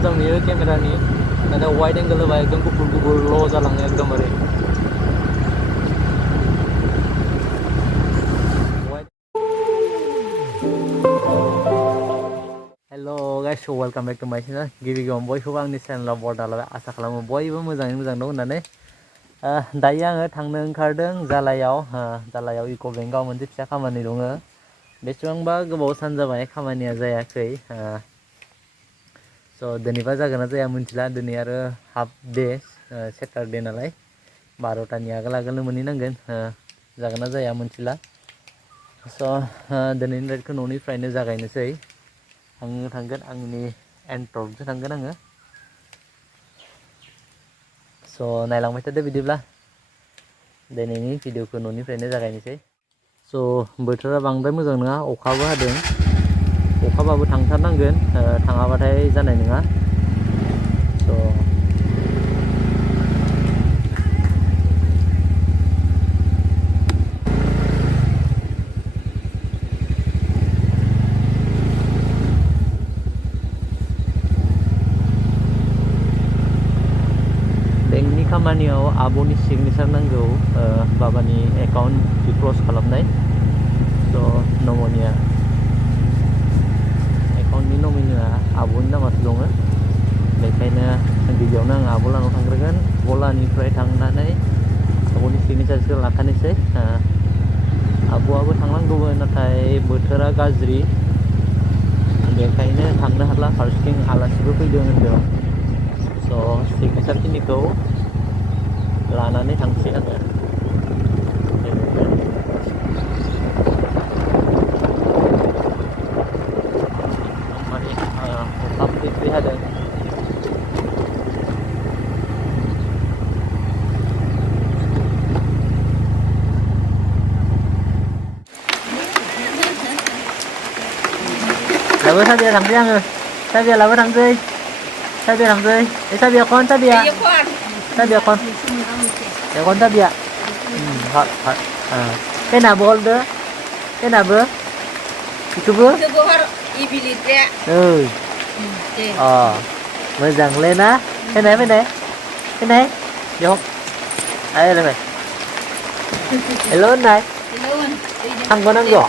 मोजां नुयो केमेरानि नाथाय वाइड एंगल होबा एकदम गुफुर गुफुरल' जालाङो एकदमबारे हेल' गाइस वेलकाम बेक टु माय चेनेल गिबि गिबियावनो बयखौबो आंनि चेनेलाव बरायदा लाबाय आसा खालामो बयबो मोजाङै मोजां दं होननानै दायो आङो थांनो ओंखारदों जालायाव इक' बेंकआव मोनसे फिसा खामानि दङ बेसेबांबा गोबाव सान जाबाय खामानिया जायाखै स' दिनैबा जागोन ना जाया मिथिला दिनै आरो हाफ डे सेटारडे नालाय 12टानि आगोल आगोलनो मोनहैनांगोन जागोन ना जाया मिथिला स' दिनैनि राइडखौ न'निफ्रायनो जागायनोसै आङो थांगोन आंनि एन्टर्कजों थांगोन आङो स' नायलांबाय थादो बिदिब्ला दिनैनि भिडिअखौ न'निफ्रायनो जागायनोसै स' बोथोरा बांद्राय मोजां नङा अखाबो हादों अखाबाबो थांथारनांगोन थाङाबाथाय जानाय नङा स' बेंकनि खामानियाव आब'नि सिगनेचार नांगौ बाबानि एकाउन्ट क्ल'ज खालामनाय स' नमनिया एकाउन्टनि नमिनिया आब'नि नामासो दङ बेखायनो गिबियावनो आं आब' लानाव थांग्रोगोन गलानिफ्राय थांनानै आब'नि सिगनेचारखौ लाखानोसै आब'आबो थांनांगौमोन नाथाय बोथोरा गाज्रि बेखायनो थांनो हाला फारसेथिं आलासिबो फैदों होनदों स' सिगनेचार खिनिखौ लानानै थांसै आङो माने अखा फ्रि हादों लाबो साबिया थांसै आङो साबिया लाबो थांसै साबिया थांसै साबिया kon साबिया kon साबिया hot kenapa holder kenapa itu Ibilit ya. Moजां lên á cái này vô đây là mày lớn này thằng con ăn giỏ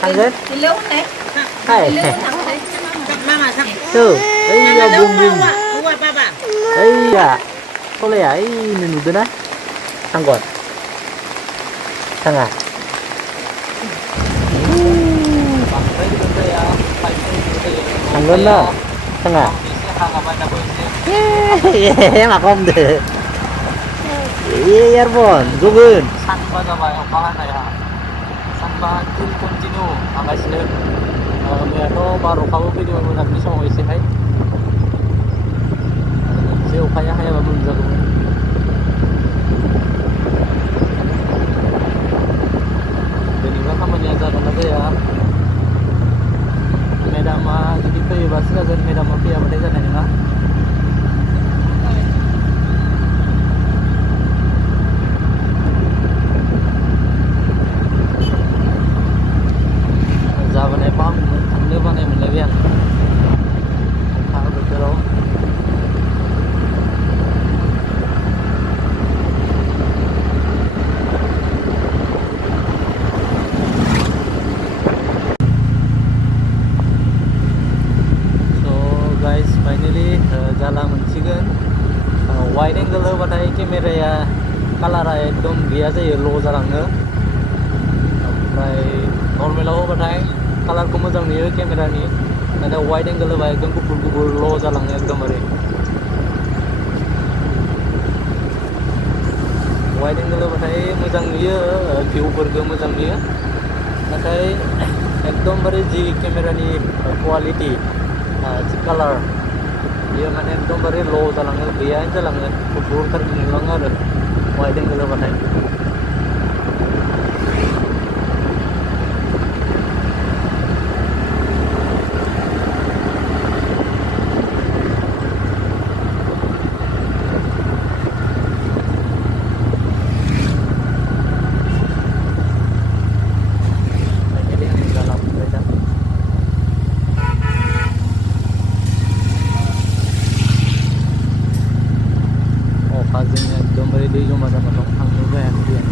thằng lớn Lớn này. hay Mama thằng. tuh iya bum bum Buat baba. iya boleh ya ini udah nah thằng con thằng à thằng lớn đó thằng à mà không được earphone gugun 산바 जाबाय अखा हानाया सानबा दिन continue हागासिनो मैयाथ' बार अखाबो फैदोंमोन मोनाबिलि समाव एसेहाय एसे अखाया हायाबा मोजां जागौमोन दिनैबा खामानिया जागोन ना जाया मेदामा जुदि फैयोबासो जागोन मेदामा फैयाबाथाय जानाय नङा जाबोनाय थांनो बानाय मोनलायबाय आं अखा बोथोराव फाइनली जाला मोनसिगोन वाइड एंगल होबाथाय केमेराया कालारा एकदम गैया जायो ल' जालाङो ओमफ्राय नर्मेलाव होबाथाय कालारखौ मोजां नुयो केमेरानि नाथाय वाइड एंगल होबा एकदम गुफुर गुफुरल' जालाङो एकदमबारे वाइड एंगल होबाथाय मोजां नुयो भिउफोरखौ मोजां नुयो नाथाय एकदमबारे जि केमेरानि क्वालिटि जि कालार बेयो माने एकदमबारे ल' जालाङो गैयानो जालाङो गुफुरथार नुलाङो आरो वाइड एंगल होबाथाय दै जमा जाना दं थांनोबो हायाखै दैया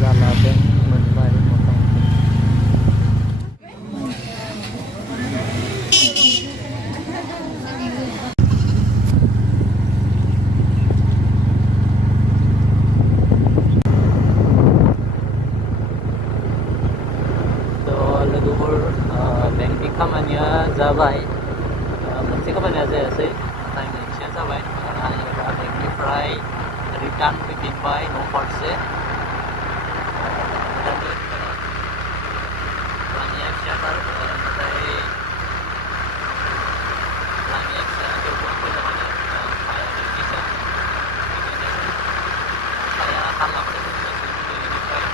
जाला बेंक मोनबाय मथा मथि लोगोफोर बेंकनि खामानिया जाबाय मोनसे खामानिया जायासै नाथाय मोनसेया जाबाय आङो दा बेंकनिफ्राय रिटार्न फैफिनबाय न' फारसे लाङिया फिसाथार नाथाय लाङिया फिसा थेवबो मोजाङानो हाया फिसा बिदिनो हाया हालामानो बेनिफ्राय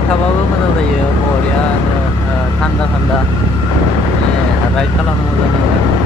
थाबाबो मोजां जायो बरियानो थान्दा थान्दा राइड खालामनो मोजां नाङो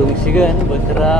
दुंसिगोन बोथोरा